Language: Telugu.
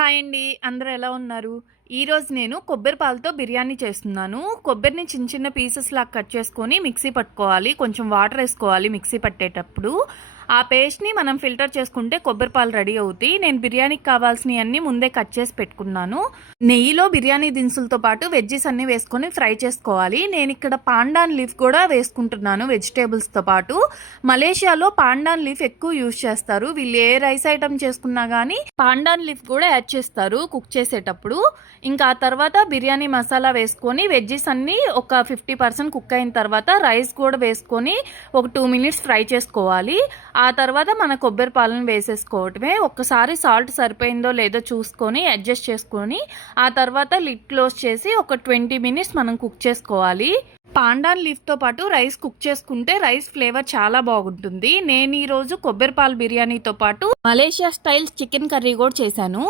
హాయ్ అండి. అందరూ ఎలా ఉన్నారు? ఈరోజు నేను కొబ్బరి పాలతో బిర్యానీ చేస్తున్నాను. కొబ్బరిని చిన్న చిన్న పీసెస్‌లాగా కట్ చేసుకొని మిక్సీ పట్టుకోవాలి. కొంచెం వాటర్ ఏసుకోవాలి మిక్సీ పట్టేటప్పుడు. ఆ పేస్ట్‌ని మనం ఫిల్టర్ చేసుకుంటే కొబ్బరి పాలు రెడీ అవుతాయి. నేను బిర్యానీకి కావాల్సినయన్నీ ముందే కట్ చేసి పెట్టుకున్నాను. నెయ్యిలో బిర్యానీ దినుసులతో పాటు వెజ్జీస్ అన్నీ వేసుకొని ఫ్రై చేసుకోవాలి. నేను ఇక్కడ పాండాన్ లీఫ్ కూడా వేసుకుంటున్నాను వెజిటేబుల్స్‌తో పాటు. మలేషియాలో పాండాన్ లీఫ్ ఎక్కువ యూజ్ చేస్తారు. వీళ్ళు ఏ రైస్ ఐటెమ్ చేసుకున్నా కానీ పాండాన్ లీఫ్ కూడా యాడ్ చేస్తారు కుక్ చేసేటప్పుడు. ఇంకా ఆ తర్వాత బిర్యానీ మసాలా వేసుకొని వెజ్జీస్ అన్నీ ఒక 50% కుక్ అయిన తర్వాత రైస్ కూడా వేసుకొని ఒక 2 మినిట్స్ ఫ్రై చేసుకోవాలి. ఆ తర్వాత మన కొబ్బరి పాలను వేసేసుకోవటమే. ఒక్కసారి సాల్ట్ సరిపోయిందో లేదో చూసుకొని అడ్జస్ట్ చేసుకొని ఆ తర్వాత లిడ్ క్లోజ్ చేసి ఒక 20 మినిట్స్ మనం కుక్ చేసుకోవాలి. పాండాన్ లీఫ్తో పాటు రైస్ కుక్ చేసుకుంటే రైస్ ఫ్లేవర్ చాలా బాగుంటుంది. నేను ఈరోజు కొబ్బరి పాలు బిర్యానీతో పాటు మలేషియా స్టైల్ చికెన్ కర్రీ కూడా చేశాను.